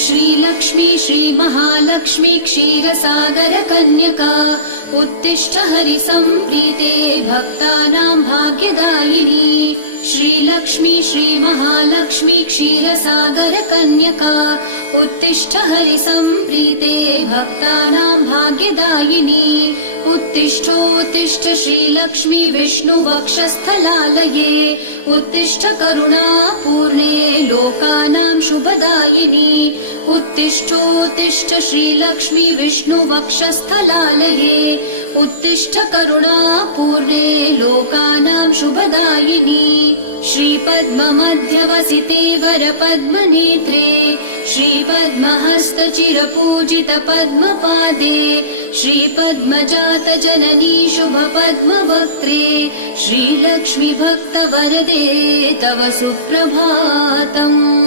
श्रीलक्ष्मी श्रीमहालक्ष्मी क्षीरसागर कन्यका उत्तिष्ठ हरिसम्प्रीते भक्तानां भाग्यदायिनी। श्रीलक्ष्मी श्रीमहालक्ष्मी क्षीरसागर कन्यका उत्तिष्ठ हरिसम्प्रीते भक्तानां भाग्यदायिनी। उत्तिष्ठोत्तिष्ठ श्रीलक्ष्मी विष्णुवक्षस्थलालये उत्तिष्ठ करुणापूर्णे लोकानां शुभदायिनी। उत्तिष्ठोत्तिष्ठ श्रीलक्ष्मी विष्णुवक्षस्थलालये उत्तिष्ठ करुणापूर्णे लोकानां शुभदायिनी। श्रीपद्ममध्यवसिते वरपद्मनेत्रे श्रीपद्महस्तचिरपूजित पद्मपादे श्रीपद्मजात जननी शुभपद्मवक्त्रे श्रीलक्ष्मी भक्तवरदे तव सुप्रभातम्।